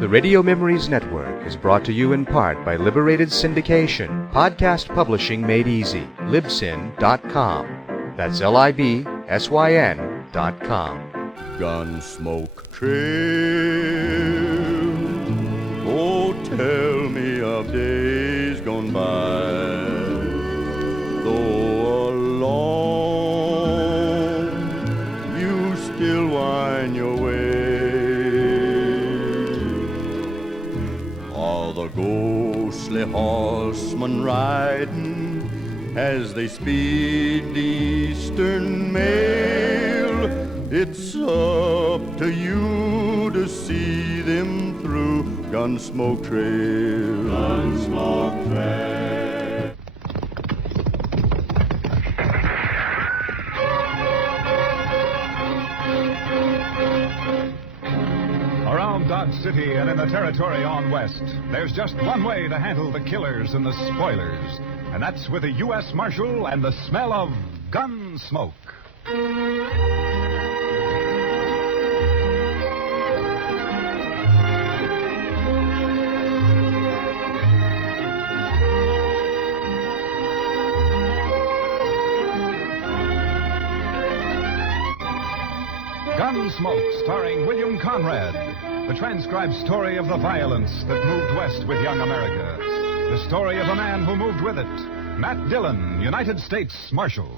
The Radio Memories Network is brought to you in part by Liberated Syndication, podcast publishing made easy, libsyn.com. That's libsyn.com. Gunsmoke trail. Oh, tell me of days gone by. Though alone, you still wind your way. All the ghostly horsemen riding as they speed the eastern mail. It's up to you to see them through Gunsmoke Trail. Gunsmoke Trail. Around Dodge City and in the territory on west, there's just one way to handle the killers and the spoilers, and that's with a U.S. Marshal and the smell of Gunsmoke. Gunsmoke, starring William Conrad. The transcribed story of the violence that moved west with young America. The story of a man who moved with it. Matt Dillon, United States Marshal.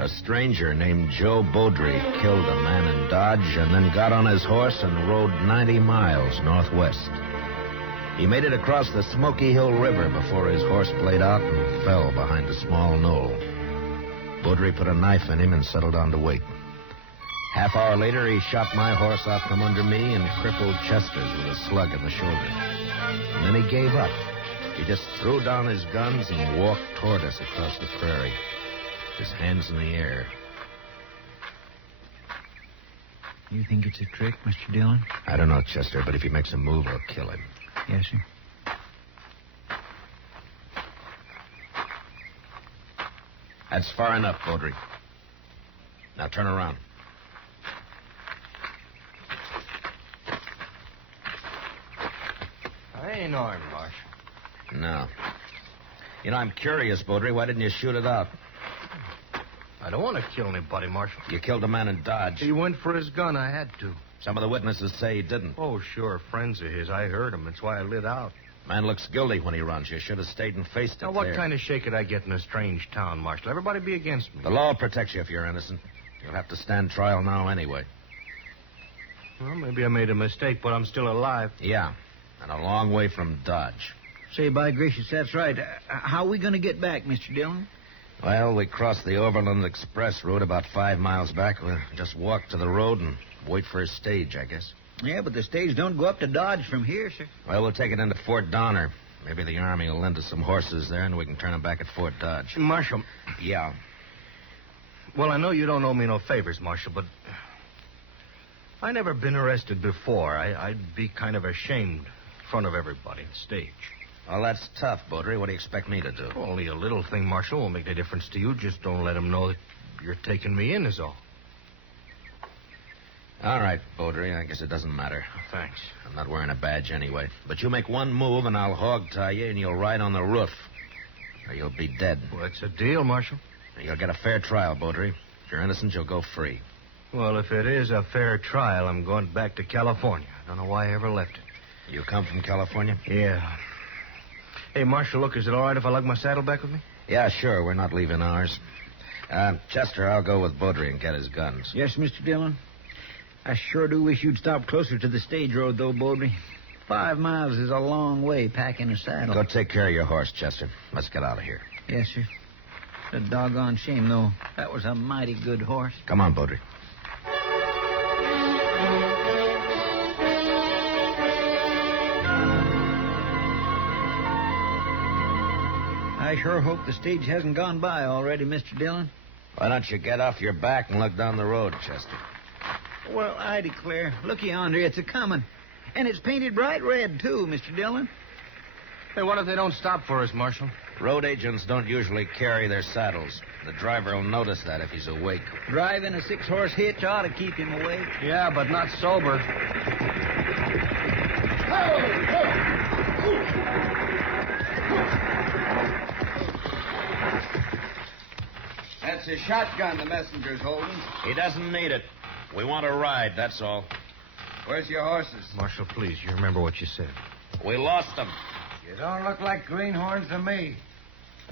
A stranger named Joe Beaudry killed a man in Dodge and then got on his horse and rode 90 miles northwest. He made it across the Smoky Hill River before his horse played out and fell behind a small knoll. Beaudry put a knife in him and settled down to wait. Half hour later, he shot my horse out from under me and crippled Chester's with a slug in the shoulder. And then he gave up. He just threw down his guns and walked toward us across the prairie, his hands in the air. You think it's a trick, Mr. Dillon? I don't know, Chester, but if he makes a move, I'll kill him. Yes, sir. That's far enough, Beaudry. Now turn around. I ain't armed, Marshal. No. You know, I'm curious, Beaudry. Why didn't you shoot it out? I don't want to kill anybody, Marshal. You killed a man in Dodge. He went for his gun. I had to. Some of the witnesses say he didn't. Oh, sure. Friends of his. I heard him. That's why I lit out. Man looks guilty when he runs. You should have stayed and faced it. Now, what there. kind of shake could I get in a strange town, Marshal? Everybody be against me. The law protects you if you're innocent. You'll have to stand trial now anyway. Well, maybe I made a mistake, but I'm still alive. Yeah, and a long way from Dodge. Say, by gracious, that's right. How are we going to get back, Mr. Dillon? Well, we crossed the Overland Express road about 5 miles back. We'll just walk to the road and wait for a stage, I guess. Yeah, but the stage don't go up to Dodge from here, sir. Well, we'll take it into Fort Donner. Maybe the Army will lend us some horses there, and we can turn them back at Fort Dodge. Marshal. Yeah. Well, I know you don't owe me no favors, Marshal, but I never been arrested before. I'd be kind of ashamed in front of everybody on stage. Well, that's tough, Beaudry. What do you expect me to do? Only a little thing, Marshal. Won't make no difference to you. Just don't let them know that you're taking me in is all. All right, Beaudry. I guess it doesn't matter. Thanks. I'm not wearing a badge anyway. But you make one move, and I'll hog-tie you, and you'll ride on the roof. Or you'll be dead. Well, it's a deal, Marshal. You'll get a fair trial, Beaudry. If you're innocent, you'll go free. Well, if it is a fair trial, I'm going back to California. I don't know why I ever left it. You come from California? Yeah. Hey, Marshal, look, is it all right if I lug my saddle back with me? Yeah, sure. We're not leaving ours. Chester, I'll go with Beaudry and get his guns. Yes, Mr. Dillon. I sure do wish you'd stop closer to the stage road, though, Beaudry. 5 miles is a long way packing a saddle. Go take care of your horse, Chester. Let's get out of here. Yes, sir. It's a doggone shame, though. That was a mighty good horse. Come on, Beaudry. I sure hope the stage hasn't gone by already, Mr. Dillon. Why don't you get off your back and look down the road, Chester? Well, I declare. Look yonder, it's a-coming. And it's painted bright red, too, Mr. Dillon. Hey, what if they don't stop for us, Marshal? Road agents don't usually carry their saddles. The driver will notice that if he's awake. Driving a 6-horse hitch ought to keep him awake. Yeah, but not sober. That's a shotgun the messenger's holding. He doesn't need it. We want to ride, that's all. Where's your horses? Marshal, please, you remember what you said. We lost them. You don't look like greenhorns to me.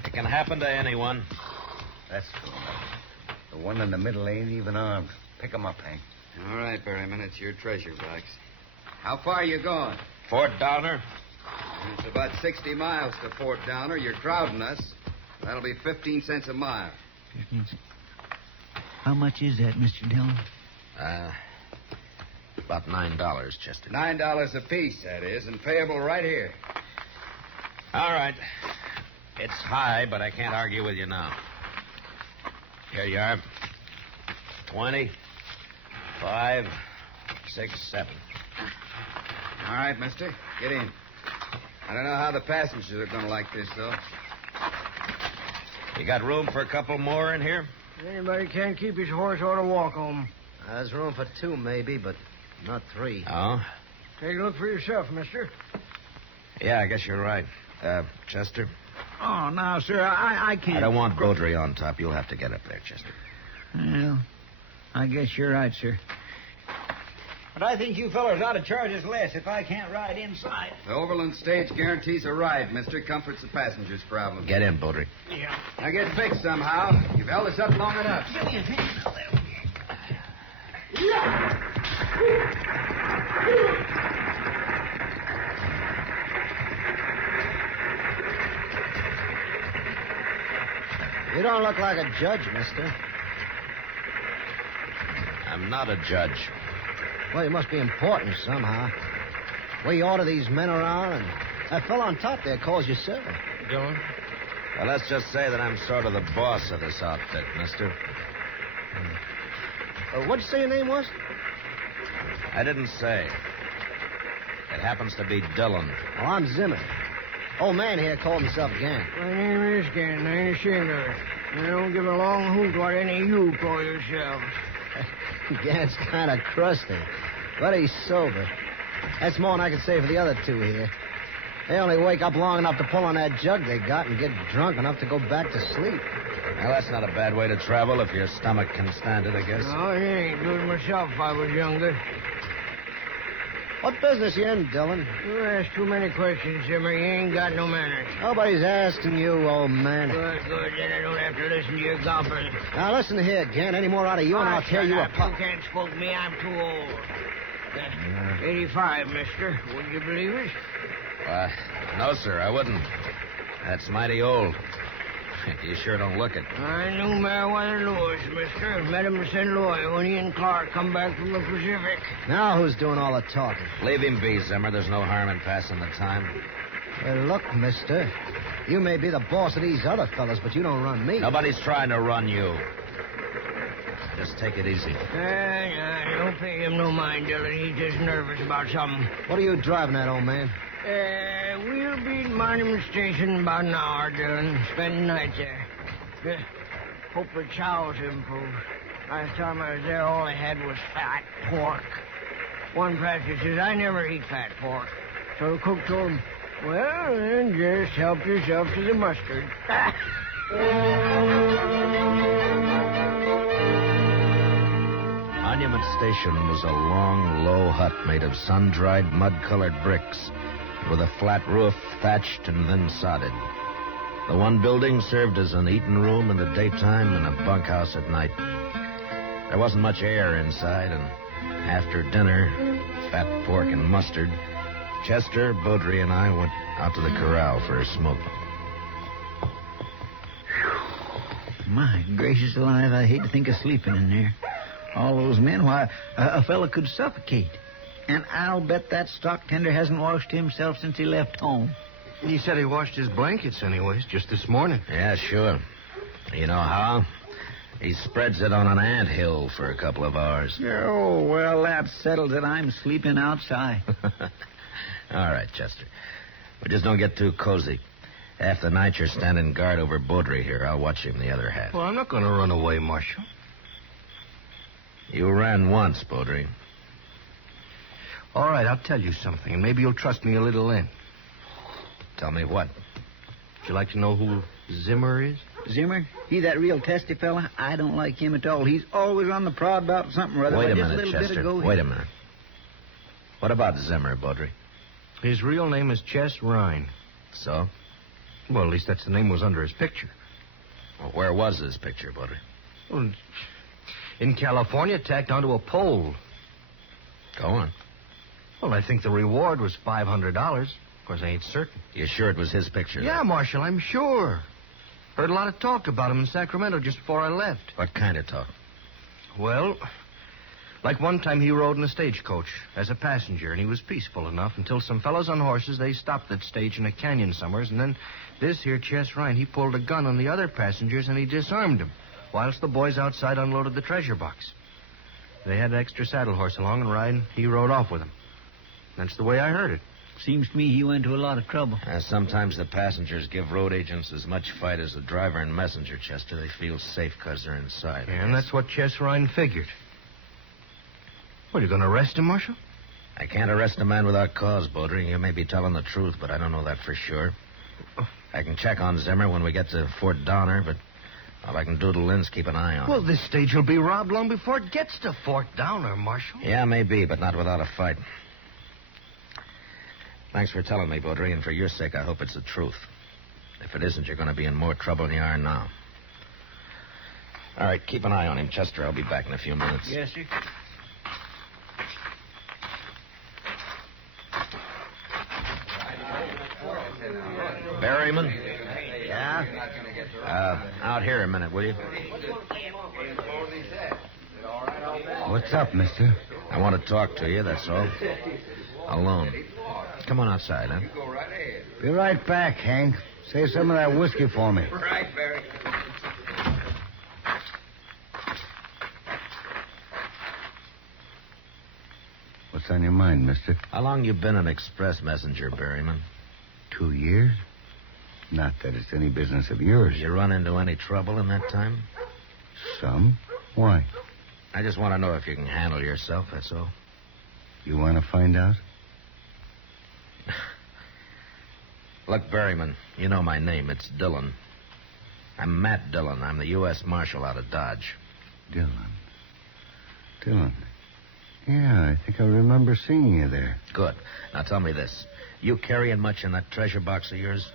It can happen to anyone. That's good. The one in the middle ain't even armed. Pick him up, Hank. All right, Berryman, it's your treasure box. How far are you going? Fort Downer? It's about 60 miles to Fort Downer. You're crowding us. That'll be 15 cents a mile. 15 cents. How much is that, Mr. Dillon? About $9, Chester. $9 apiece, that is, and payable right here. All right. It's high, but I can't argue with you now. Here you are. 20, 5, 6, 7. All right, mister. Get in. I don't know how the passengers are going to like this, though. You got room for a couple more in here? Anybody can't keep his horse ought to walk home. There's room for 2, maybe, but not 3. Oh? Take a look for yourself, mister. Yeah, I guess you're right. Chester? Oh, now, sir, I can't. I don't want Beaudry on top. You'll have to get up there, Chester. Well, I guess you're right, sir. But I think you fellas ought to charge us less if I can't ride inside. The Overland stage guarantees a ride, mister. Comforts the passengers' problem. Get in, Beaudry. Yeah. Now get fixed somehow. You've held us up long enough. Give me a hand now, there. You don't look like a judge, mister. I'm not a judge. Well, you must be important somehow. We order these men around, and that fellow on top there calls you sir. Dillon? Well, let's just say that I'm sort of the boss of this outfit, mister. What'd you say your name was? I didn't say. It happens to be Dillon. Oh, I'm Zimmer. Old man here called himself Gann. My name is Gann. I ain't ashamed of it. I don't give a long hoot what any of you call yourselves. Gann's kind of crusty, but he's sober. That's more than I can say for the other two here. They only wake up long enough to pull on that jug they got and get drunk enough to go back to sleep. Well, that's not a bad way to travel if your stomach can stand it, I guess. No, I ain't do it myself if I was younger. What business you in, Dillon? You ask too many questions, Zimmer. You ain't got no manners. Nobody's asking you, old man. Good. Then I don't have to listen to your gobbling. Now, listen here, Gann. Any more out of you, and I'll tear you apart. You can't spook me. I'm too old. 85, mister. Would you believe it? No, sir, I wouldn't. That's mighty old. You sure don't look it. I knew Meriwether Lewis, mister. Met him in St. Louis when he and Clark come back from the Pacific. Now who's doing all the talking? Leave him be, Zimmer. There's no harm in passing the time. Well, look, mister. You may be the boss of these other fellas, but you don't run me. Nobody's trying to run you. Just take it easy. Don't pay him no mind, Dillon. He's just nervous about something. What are you driving at, old man? We'll be at Monument Station in about an hour, Dillon. Spend the night there. Hope the chow's improved. Last time I was there, all I had was fat pork. One passenger says, I never eat fat pork. So the cook told him, well, then just help yourself to the mustard. Monument Station was a long, low hut made of sun-dried, mud-colored bricks with a flat roof thatched and then sodded. The one building served as an eating room in the daytime and a bunkhouse at night. There wasn't much air inside, and after dinner, fat pork and mustard, Chester, Beaudry, and I went out to the corral for a smoke. My gracious alive, I hate to think of sleeping in there. All those men, why, a fella could suffocate. And I'll bet that stock tender hasn't washed himself since he left home. He said he washed his blankets anyways, just this morning. Yeah, sure. You know how? He spreads it on an anthill for a couple of hours. Oh, well, that settles it. I'm sleeping outside. All right, Chester. But just don't get too cozy. Half the night you're standing guard over Baudry here. I'll watch him the other half. Well, I'm not going to run away, Marshal. You ran once, Baudry. All right, I'll tell you something, and maybe you'll trust me a little then. Tell me what? Would you like to know who Zimmer is? Zimmer? He that real testy fella? I don't like him at all. He's always on the prod about something or other. Wait a Just minute, little bit Chester. ago, Wait a minute. What about Zimmer, Baudry? His real name is Chess Rhine. So? Well, at least that's the name was under his picture. Well, where was his picture, Baudry? Well, in California, tacked onto a pole. Go on. Well, I think the reward was $500. Of course, I ain't certain. You sure it was his picture? Yeah, Marshal, I'm sure. Heard a lot of talk about him in Sacramento just before I left. What kind of talk? Well, like one time he rode in a stagecoach as a passenger, and he was peaceful enough until some fellows on horses, they stopped that stage in a canyon somewheres, and then this here Chess Ryan, he pulled a gun on the other passengers, and he disarmed them, whilst the boys outside unloaded the treasure box. They had an extra saddle horse along, and Ryan, he rode off with them. That's the way I heard it. Seems to me he went to a lot of trouble. Sometimes the passengers give road agents as much fight as the driver and messenger, Chester. They feel safe because they're inside. Yeah, and that's what Chess Ryan figured. What, are you going to arrest him, Marshal? I can't arrest a man without cause, Baudry. You may be telling the truth, but I don't know that for sure. I can check on Zimmer when we get to Fort Donner, but all I can do to Lynn's keep an eye on him. Well, this stage will be robbed long before it gets to Fort Donner, Marshal. Yeah, maybe, but not without a fight. Thanks for telling me, Baudry, and for your sake, I hope it's the truth. If it isn't, you're going to be in more trouble than you are now. All right, keep an eye on him, Chester. I'll be back in a few minutes. Yes, sir. Berryman? Yeah? Out here a minute, will you? What's up, mister? I want to talk to you, that's all. Alone. Come on outside, huh? Be right back, Hank. Save some of that whiskey for me. Right, Barry. What's on your mind, mister? How long you been an express messenger, Berryman? 2 years? Not that it's any business of yours. You run into any trouble in that time? Some? Why? I just want to know if you can handle yourself, that's all. You want to find out? Look, Berryman, you know my name. It's Dillon. I'm Matt Dillon. I'm the U.S. Marshal out of Dodge. Dillon. Yeah, I think I remember seeing you there. Good. Now tell me this. You carrying much in that treasure box of yours?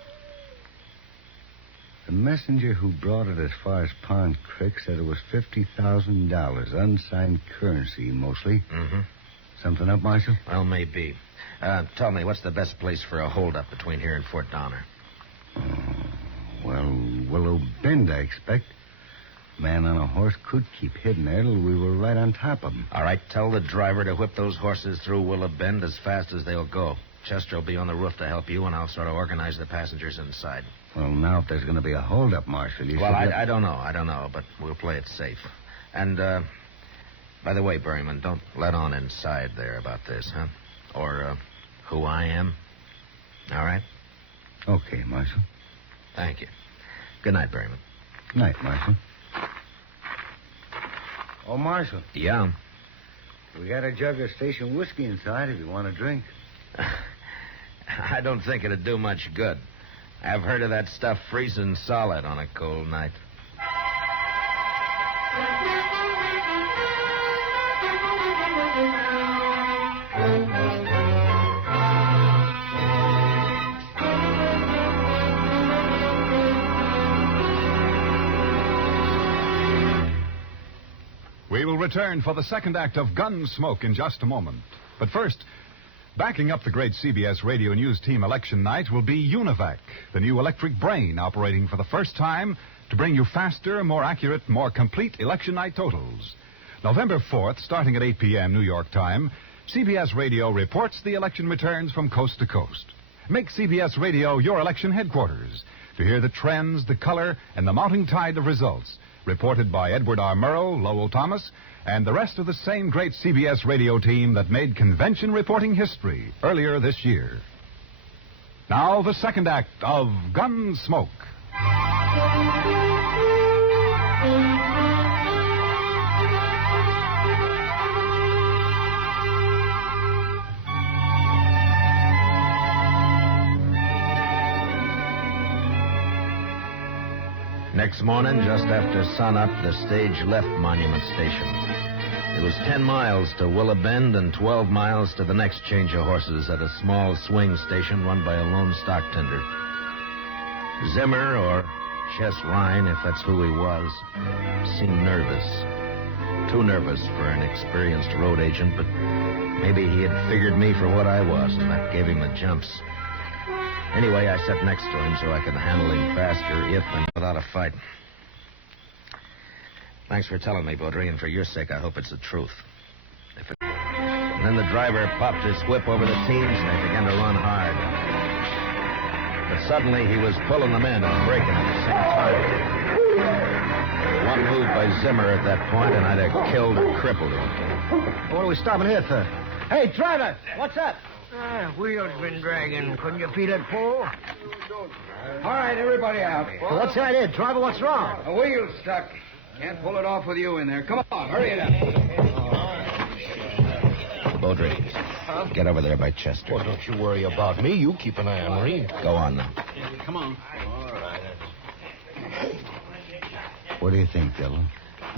The messenger who brought it as far as Pond Creek said it was $50,000, unsigned currency, mostly. Mm-hmm. Something up, Marshal? Well, maybe. Tell me, what's the best place for a holdup between here and Fort Donner? Well, Willow Bend, I expect. Man on a horse could keep hidden there till we were right on top of him. All right, tell the driver to whip those horses through Willow Bend as fast as they'll go. Chester will be on the roof to help you, and I'll sort of organize the passengers inside. Well, now, if there's going to be a holdup, Marshal, you Well, should... I don't know, but we'll play it safe. And, by the way, Berryman, don't let on inside there about this, huh? Or, who I am. All right? Okay, Marshal. Thank you. Good night, Berryman. Night, Marshal. Oh, Marshal, Yeah? we got a jug of station whiskey inside if you want a drink. I don't think it'd do much good. I've heard of that stuff freezing solid on a cold night. We will return for the second act of Gunsmoke in just a moment. But first, backing up the great CBS Radio News Team election night will be Univac, the new electric brain operating for the first time to bring you faster, more accurate, more complete election night totals. November 4th, starting at 8 p.m. New York time, CBS Radio reports the election returns from coast to coast. Make CBS Radio your election headquarters to hear the trends, the color, and the mounting tide of results Reported by Edward R. Murrow, Lowell Thomas, and the rest of the same great CBS radio team that made convention reporting history earlier this year. Now, the second act of Gunsmoke. Next morning, just after sunup, the stage left Monument Station. It was 10 miles to Willow Bend and 12 miles to the next change of horses at a small swing station run by a lone stock tender. Zimmer, or Chess Ryan, if that's who he was, seemed nervous. Too nervous for an experienced road agent, but maybe he had figured me for what I was, and that gave him the jumps. Anyway, I sat next to him so I could handle him faster if and without a fight. Thanks for telling me, Baudry, and for your sake, I hope it's the truth. And then the driver popped his whip over the teams, and they began to run hard. But suddenly, he was pulling them in and braking at the same time. One move by Zimmer at that point, and I'd have killed or crippled him. What are we stopping here for? Hey, driver, what's up? Wheels been dragging. Couldn't you feel it pull? All right, everybody out. Well, what's the idea? Driver, what's wrong? The wheel's stuck. Can't pull it off with you in there. Come on, hurry it up. Baudry, get over there by Chester. Well, don't you worry about me. You keep an eye on Reed. Go on now. Come on. All right. What do you think, Dillon?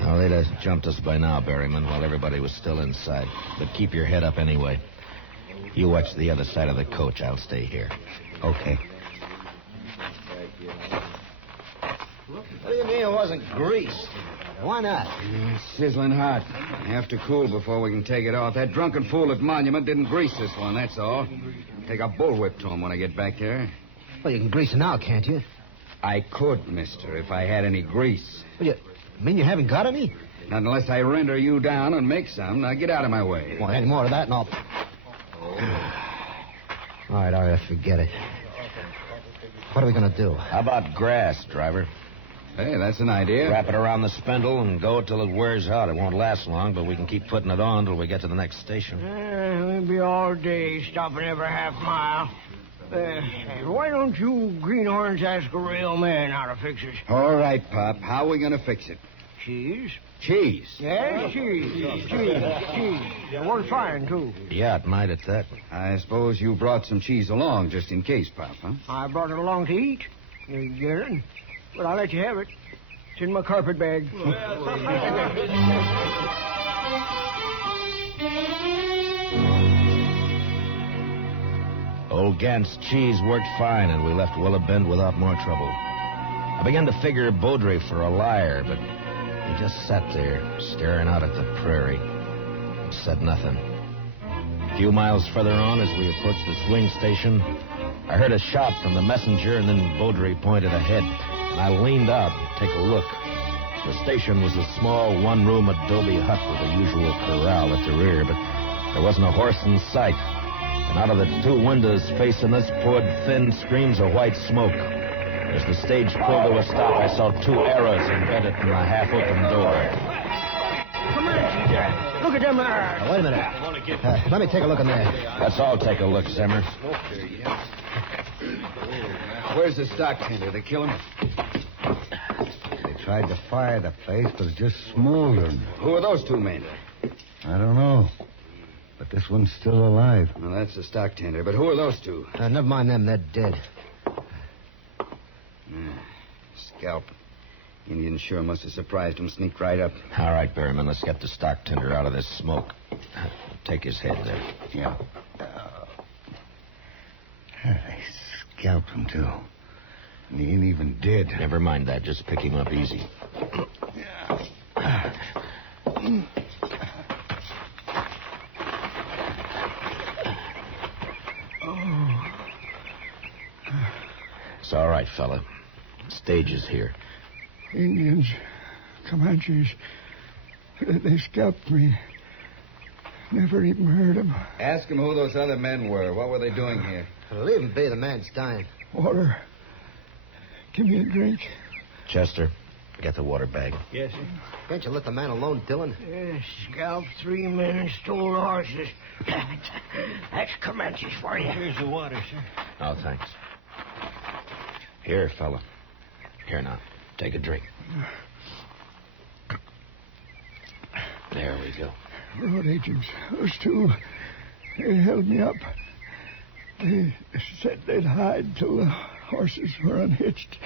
Oh, they'd have jumped us by now, Berryman, while everybody was still inside. But keep your head up anyway. You watch the other side of the coach. I'll stay here. Okay. What do you mean it wasn't grease? Why not? It's sizzling hot. Have to cool before we can take it off. That drunken fool at Monument didn't grease this one, that's all. Take a bullwhip to him when I get back there. Well, you can grease it now, can't you? I could, mister, if I had any grease. Well, you mean you haven't got any? Not unless I render you down and make some. Now get out of my way. Well, any more of that and I'll... All right, forget it. What are we going to do? How about grass, driver? Hey, that's an idea. Wrap it around the spindle and go till it wears out. It won't last long, but we can keep putting it on till we get to the next station. We'll be all day stopping every half mile. Why don't you greenhorns ask a real man how to fix it? All right, Pop. How are we going to fix it? Cheese? Cheese. Yes, cheese. It works fine, too. Yeah, it might at that. I suppose you brought some cheese along just in case, Pop, huh? I brought it along to eat. You get it? But I'll let you have it. It's in my carpet bag. Old Gant's cheese worked fine, and we left Willow Bend without more trouble. I began to figure Baudry for a liar, but he just sat there, staring out at the prairie, and said nothing. A few miles further on, as we approached the swing station, I heard a shout from the messenger, and then Baudry pointed ahead, and I leaned out to take a look. The station was a small one-room adobe hut with the usual corral at the rear, but there wasn't a horse in sight. And out of the two windows facing us poured thin streams of white smoke. As the stage pulled to a stop, I saw two arrows embedded in the half-open door. Come on, Jack. Look at them there. Wait a minute. Let me take a look in there. Let's all take a look, Zimmer. Where's the stock tender? They kill him? They tried to fire the place, but it's just smoldering. Who are those two men? I don't know. But this one's still alive. Well, that's the stock tender. But who are those two? Never mind them. They're dead. Scalp. Indians sure must have surprised him, sneaked right up. All right, Berryman, let's get the stock tender out of this smoke. Take his head there. Yeah. They scalped him, too. And he ain't even dead. Never mind that. Just pick him up easy. It's all right, fella. Stage is here. Indians, Comanches, they scalped me. Never even heard them. Ask him who those other men were. What were they doing here? Leave him be. The man's dying. Water. Give me a drink. Chester, Get the water bag. Yes, sir. Can't you let the man alone, Dillon? Scalped 3 men and stole the horses. That's Comanches for you. Here's the water, sir. Oh, thanks. Here, fella. Here now. Take a drink. There we go. Road agents, those two, they held me up. They said they'd hide till the horses were unhitched.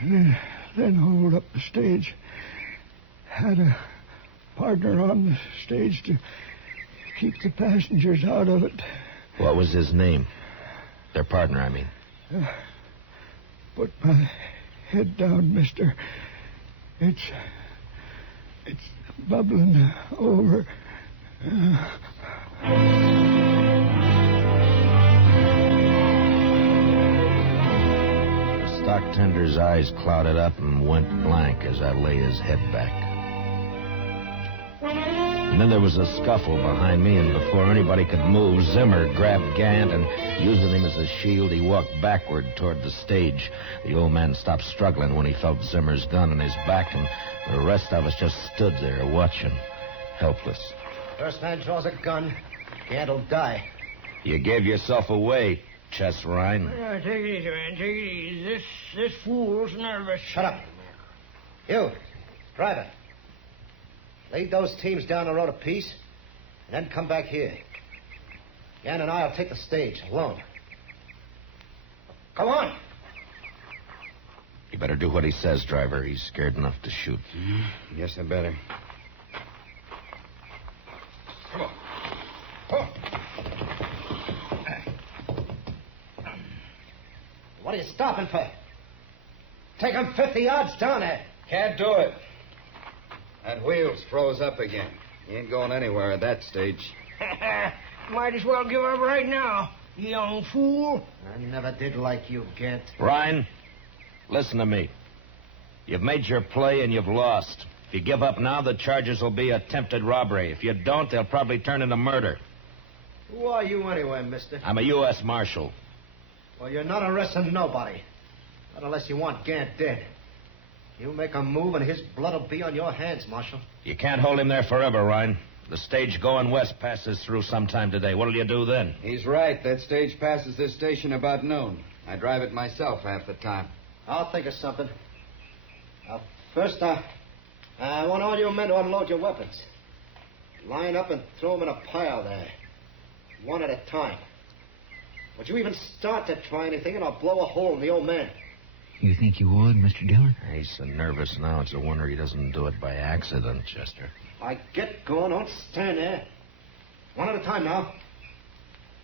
And then hold up the stage. Had a partner on the stage to keep the passengers out of it. What was his name? Their partner, I mean. Put my head down, mister. It's bubbling over. The stock tender's eyes clouded up and went blank as I lay his head back. And then there was a scuffle behind me, and before anybody could move, Zimmer grabbed Gant, and using him as a shield, he walked backward toward the stage. The old man stopped struggling when he felt Zimmer's gun on his back, and the rest of us just stood there watching, helpless. First man draws a gun, Gant'll die. You gave yourself away, Chess Rhine. Take it easy, man. Take it easy. This fool's nervous. Shut up. You, driver. Lead those teams down the road a piece, and then come back here. Gant and I'll take the stage alone. Come on. You better do what he says, driver. He's scared enough to shoot. Guess I better. Come on. What are you stopping for? Take him 50 yards down there. Can't do it. That wheel's froze up again. He ain't going anywhere at that stage. Might as well give up right now, you young fool. I never did like you, Gant. Ryan, listen to me. You've made your play and you've lost. If you give up now, the charges will be attempted robbery. If you don't, they'll probably turn into murder. Who are you anyway, mister? I'm a U.S. Marshal. Well, you're not arresting nobody. Not unless you want Gant dead. You make a move and his blood will be on your hands, Marshal. You can't hold him there forever, Ryan. The stage going west passes through sometime today. What'll you do then? He's right. That stage passes this station about noon. I drive it myself half the time. I'll think of something. First, I want all you men to unload your weapons. Line up and throw them in a pile there. One at a time. Would you even start to try anything, and I'll blow a hole in the old man. You think you would, Mr. Dillon? He's so nervous now, it's a wonder he doesn't do it by accident, Chester. I get going, don't stand there. One at a time now.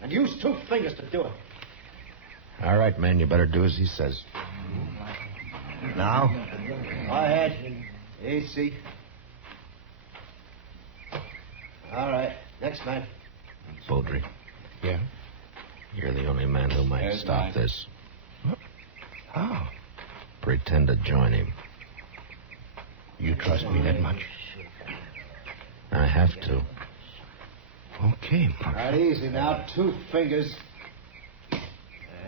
And use 2 fingers to do it. All right, man, you better do as he says. Now? Go ahead. Easy. All right. Next man. Baudry. Yeah? You're the only man who might There's stop mine. this. Oh. Pretend to join him. You trust me that much? I have to. Okay, All right, easy now. 2 fingers.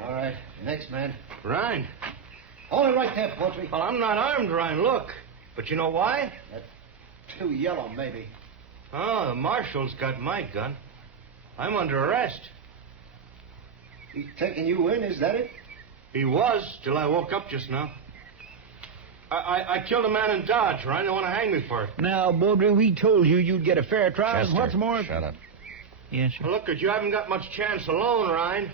All right. Next man. Ryan. Hold it right there, Poultry. Well, I'm not armed, Ryan. Look. But you know why? That's too yellow, maybe. Oh, the marshal's got my gun. I'm under arrest. He's taking you in, is that it? He was, till I woke up just now. I killed a man in Dodge, Ryan. They want to hang me for it. Now, Baudry, we told you you'd get a fair trial. Chester, What's more... shut up. Yes, sir. Well, look, you haven't got much chance alone, Ryan.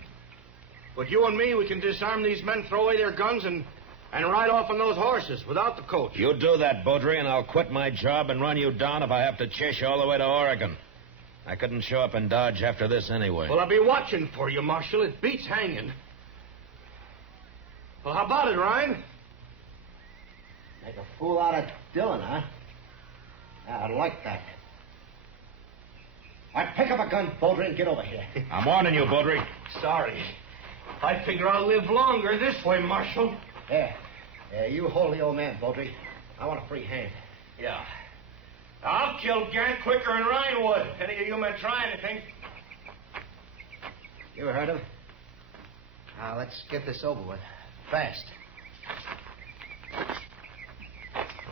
But you and me, we can disarm these men, throw away their guns, and ride off on those horses without the coach. You do that, Baudry, and I'll quit my job and run you down if I have to chase you all the way to Oregon. I couldn't show up in Dodge after this anyway. Well, I'll be watching for you, Marshal. It beats hanging. Well, how about it, Ryan? Make a fool out of Dillon, huh? I like that. All right, pick up a gun, Baudry, and get over here. I'm warning you, Baudry. Sorry. I figure I'll live longer this way, Marshal. There. You hold the old man, Baudry. I want a free hand. Yeah. I'll kill Gant quicker than Ryan would. Any of you men try anything. You heard him? Now, let's get this over with. Fast.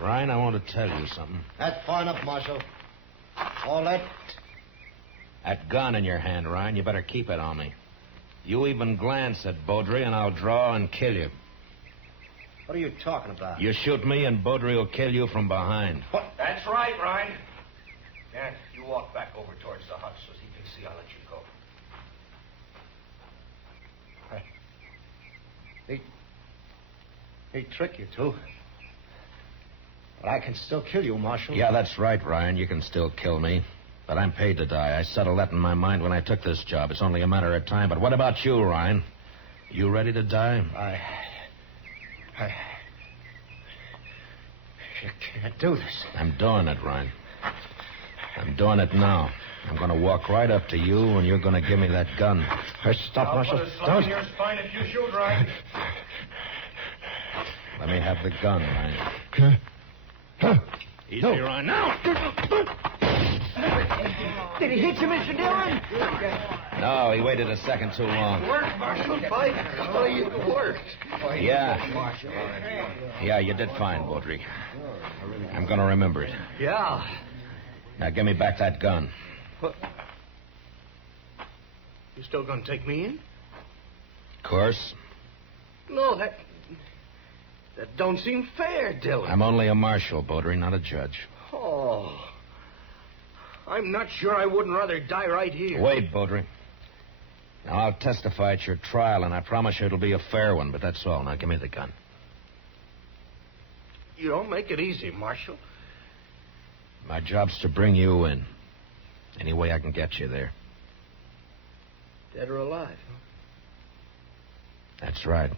Ryan, I want to tell you something. That's far enough, Marshal. All that... That gun in your hand, Ryan, you better keep it on me. You even glance at Beaudry, and I'll draw and kill you. What are you talking about? You shoot me, and Beaudry will kill you from behind. What? That's right, Ryan. Yeah, you walk back over towards the hut so he can see I'll let you go. He'd trick you, too. But I can still kill you, Marshal. Yeah, that's right, Ryan. You can still kill me. But I'm paid to die. I settled that in my mind when I took this job. It's only a matter of time. But what about you, Ryan? You ready to die? You can't do this. I'm doing it, Ryan. I'm doing it now. I'm going to walk right up to you, and you're going to give me that gun. Stop, Marshal. Don't. In your spine if you shoot, Ryan. Let me have the gun, Ryan. Easy, No. Ryan. Now! Did he hit you, Mr. Dillon? No, he waited a second too long. Worked, Marshal. Fight. Oh, you worked. Yeah, you did fine, Beaudry. I'm going to remember it. Yeah. Now, give me back that gun. What? You still gonna take me in? Of course. No, that don't seem fair, Dillon. I'm only a marshal, Beaudry, not a judge. Oh. I'm not sure I wouldn't rather die right here. Wait, Beaudry. Now, I'll testify at your trial, and I promise you it'll be a fair one, but that's all. Now, give me the gun. You don't make it easy, Marshal. My job's to bring you in. Any way I can get you there. Dead or alive, huh? That's right.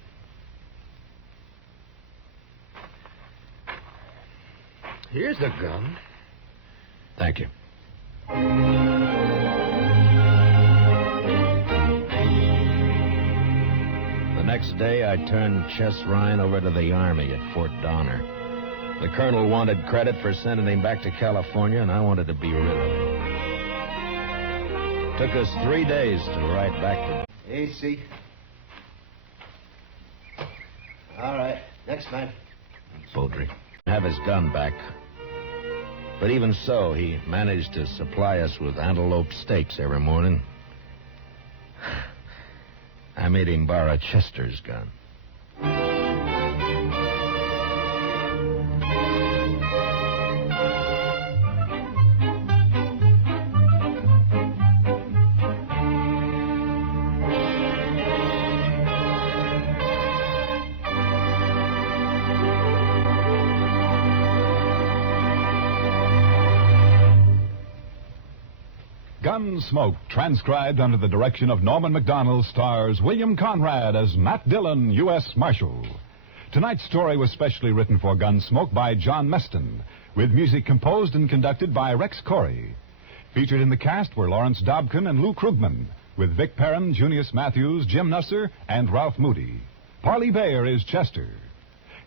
Here's the gun. Thank you. The next day, I turned Chess Ryan over to the Army at Fort Donner. The colonel wanted credit for sending him back to California, and I wanted to be rid of him. Took us 3 days to ride back to... Easy. All right. Next man. Beaudry. Have his gun back. But even so, he managed to supply us with antelope steaks every morning. I made him borrow Chester's gun. Gunsmoke, transcribed under the direction of Norman MacDonald, stars William Conrad as Matt Dillon, U.S. Marshal. Tonight's story was specially written for Gunsmoke by John Meston, with music composed and conducted by Rex Corey. Featured in the cast were Lawrence Dobkin and Lou Krugman, with Vic Perrin, Junius Matthews, Jim Nusser, and Ralph Moody. Parley Bayer is Chester.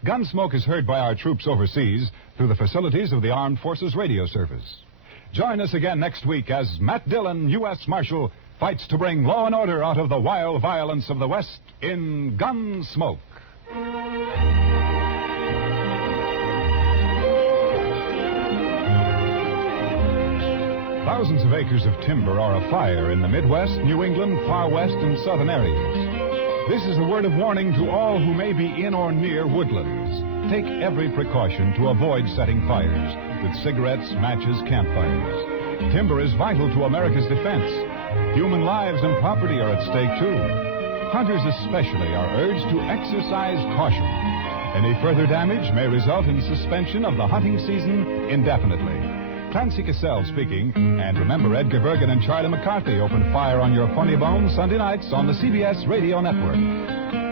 Gunsmoke is heard by our troops overseas through the facilities of the Armed Forces Radio Service. Join us again next week as Matt Dillon, U.S. Marshal, fights to bring law and order out of the wild violence of the West in Gunsmoke. Thousands of acres of timber are afire in the Midwest, New England, Far West, and southern areas. This is a word of warning to all who may be in or near woodlands. Take every precaution to avoid setting fires with cigarettes, matches, campfires. Timber is vital to America's defense. Human lives and property are at stake, too. Hunters especially are urged to exercise caution. Any further damage may result in suspension of the hunting season indefinitely. Clancy Cassell speaking, and remember Edgar Bergen and Charlie McCarthy open fire on your funny bones Sunday nights on the CBS Radio Network.